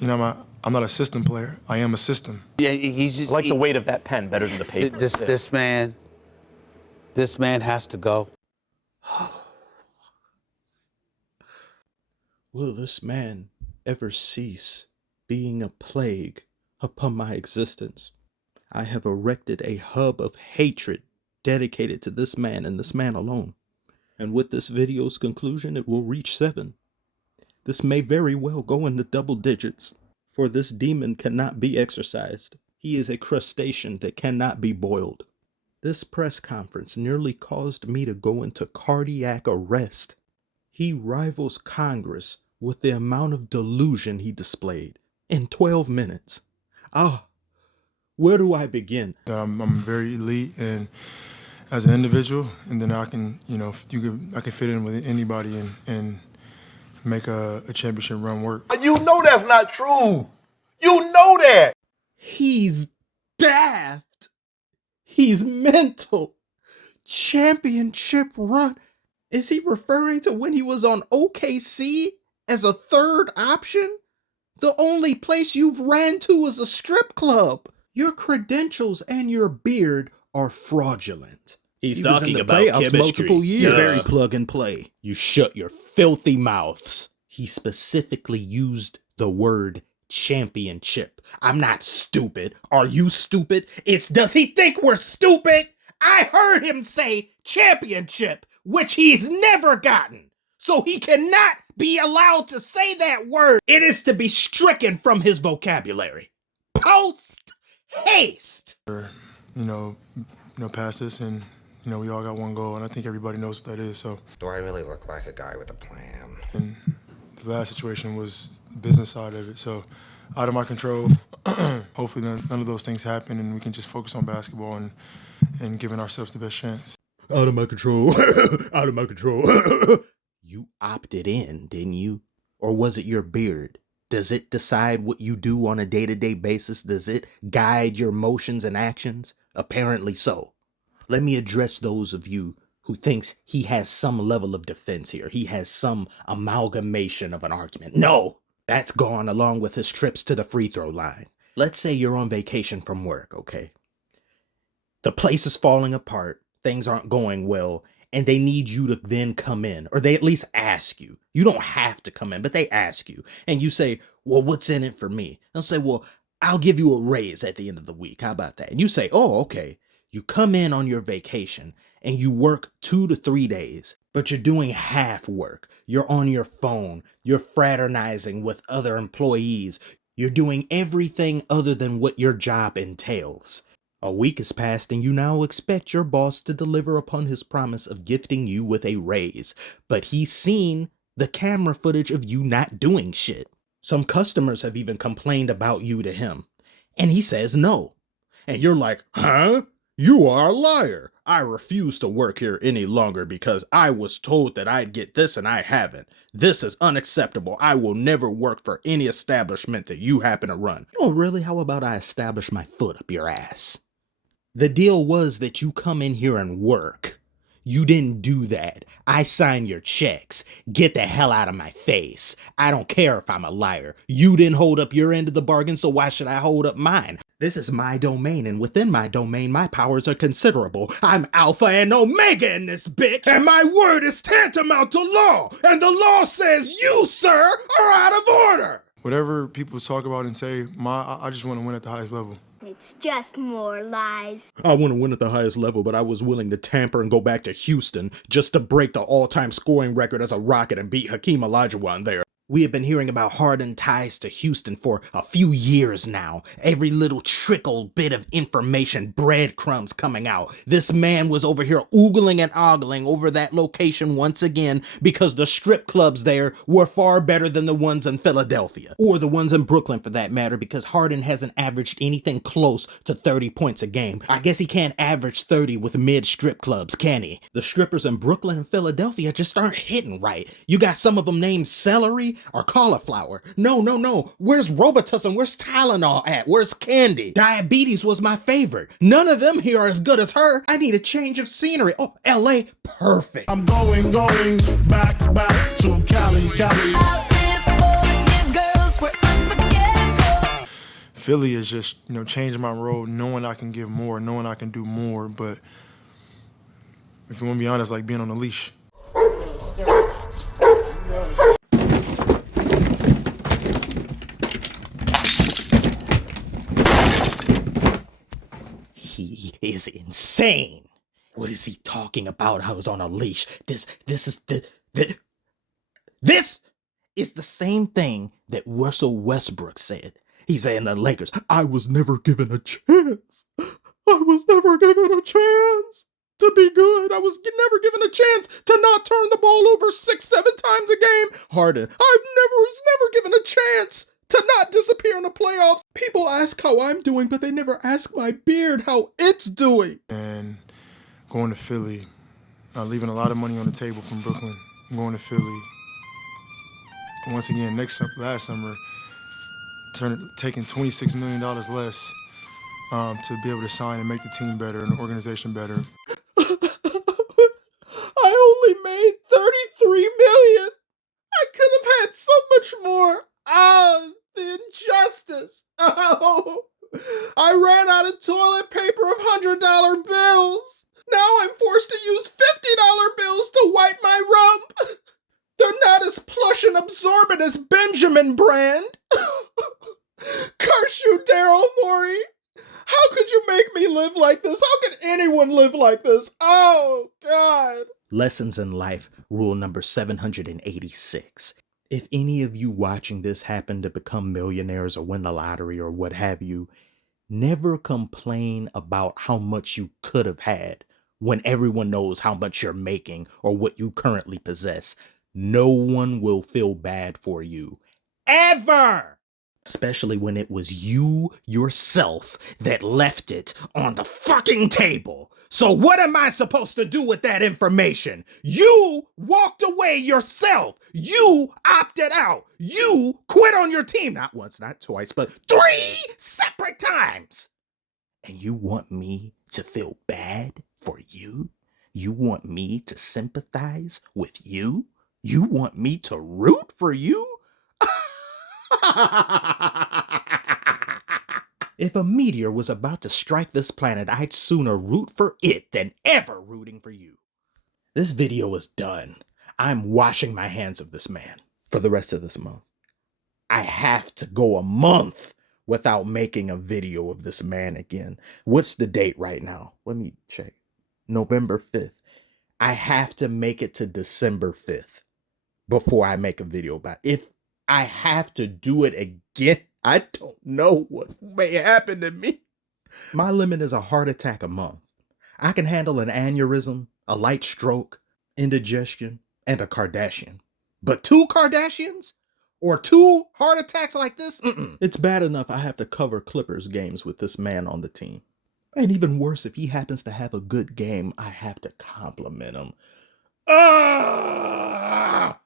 I'm not a system player. I am a system. Yeah, he's just, I like the weight of that pen better than the paper. This man has to go. Will this man ever cease being a plague upon my existence? I have erected a hub of hatred dedicated to this man and this man alone. And with this video's conclusion, it will reach 7. This may very well go into double digits, for this demon cannot be exorcised. He is a crustacean that cannot be boiled. This press conference nearly caused me to go into cardiac arrest. He rivals Congress with the amount of delusion he displayed in 12 minutes. Where do I begin? I'm very elite and as an individual, and then I can, I can fit in with anybody and make a championship run work. You know that's not true. You know that. He's daft. He's mental. Championship run. Is he referring to when he was on OKC as a third option? The only place you've ran to is a strip club. Your credentials and your beard are fraudulent. He's He talking was in the about playoffs chemistry. multiple years. Yeah. Very plug and play. You shut your filthy mouths. He specifically used the word championship. I'm not stupid. Are you stupid? Does he think we're stupid? I heard him say championship, which he's never gotten. So he cannot be allowed to say that word. It is to be stricken from his vocabulary. Post haste. Past this, and we all got one goal, and I think everybody knows what that is. So, Do I really look like a guy with a plan? and the last situation was the business side of it, so out of my control. Hopefully, none of those things happen, and we can just focus on basketball and giving ourselves the best chance. Out of my control. Out of my control. You opted in, didn't you? Or was it your beard? Does it decide what you do on a day-to-day basis? Does it guide your motions and actions? Apparently so. Let me address those of you who thinks he has some level of defense here. He has some amalgamation of an argument. No, that's gone along with his trips to the free throw line. Let's say you're on vacation from work, okay? The place is falling apart. Things aren't going well. And they need you to then come in, or they at least ask you. You don't have to come in, but they ask you. And you say, well, what's in it for me? They'll say, well, I'll give you a raise at the end of the week. How about that? And you say, oh, okay. You come in on your vacation and you work 2 to 3 days, but you're doing half work. You're on your phone. You're fraternizing with other employees. You're doing everything other than what your job entails. A week has passed and you now expect your boss to deliver upon his promise of gifting you with a raise, but he's seen the camera footage of you not doing shit. Some customers have even complained about you to him, and he says no. And you're like, huh? You are a liar. I refuse to work here any longer because I was told that I'd get this and I haven't. This is unacceptable. I will never work for any establishment that you happen to run. Oh, really? How about I establish my foot up your ass? The deal was that you come in here and work. You didn't do that. I sign your checks. Get the hell out of my face. I don't care if I'm a liar. You didn't hold up your end of the bargain, so why should I hold up mine? This is my domain, and within my domain, my powers are considerable. I'm Alpha and Omega in this bitch, and my word is tantamount to law, and the law says you, sir, are out of order. Whatever people talk about and say, I just want to win at the highest level. It's just more lies. I want to win at the highest level, but I was willing to tamper and go back to Houston just to break the all-time scoring record as a Rocket and beat Hakeem Olajuwon there. We have been hearing about Harden ties to Houston for a few years now. Every little trickle bit of information, breadcrumbs coming out. This man was over here oogling and ogling over that location once again because the strip clubs there were far better than the ones in Philadelphia. Or the ones in Brooklyn for that matter, because Harden hasn't averaged anything close to 30 points a game. I guess he can't average 30 with mid-strip clubs, can he? The strippers in Brooklyn and Philadelphia just aren't hitting right. You got some of them named Celery or cauliflower. No. Where's Robitussin? Where's Tylenol at? Where's Candy? Diabetes was my favorite. None of them here are as good as her. I need a change of scenery. Oh, LA, perfect. I'm going back to Cali. California girls were unforgettable. Philly is just, changing my role, knowing I can give more, knowing I can do more. But if you want to be honest, like being on a leash. He is insane. What is he talking about? I was on a leash. This is the same thing that Russell Westbrook said. He said in the Lakers, I was never given a chance. I was never given a chance to be good. I was never given a chance to not turn the ball over 6-7 times a game. Harden, was never given a chance to not disappear in the playoffs. People ask how I'm doing, but they never ask my beard how it's doing. And going to Philly, leaving a lot of money on the table from Brooklyn. I'm going to Philly. Once again, last summer, taking $26 million less to be able to sign and make the team better and the organization better. I only made $33 million. I could have had so much more. Oh, the injustice. Oh, I ran out of toilet paper of $100 bills. Now I'm forced to use $50 bills to wipe my rump. They're not as plush and absorbent as Benjamin Brand. Curse you, Daryl Morey. How could you make me live like this? How could anyone live like this? Oh, God. Lessons in life, rule number 786. If any of you watching this happen to become millionaires or win the lottery or what have you, never complain about how much you could have had when everyone knows how much you're making or what you currently possess. No one will feel bad for you. Ever! Especially when it was you yourself that left it on the fucking table. So what am I supposed to do with that information? You walked away yourself. You opted out. You quit on your team. Not once, not twice, but 3 separate times. And you want me to feel bad for you? You want me to sympathize with you? You want me to root for you? If a meteor was about to strike this planet, I'd sooner root for it than ever rooting for you. This video is done. I'm washing my hands of this man for the rest of this month. I have to go a month without making a video of this man again. What's the date right now? Let me check. November 5th. I have to make it to December 5th before I make a video about it. If I have to do it again, I don't know what may happen to me. My limit is a heart attack a month. I can handle an aneurysm, a light stroke, indigestion, and a Kardashian. But 2 Kardashians? Or 2 heart attacks like this? It's bad enough I have to cover Clippers games with this man on the team. And even worse, if he happens to have a good game, I have to compliment him. Ah!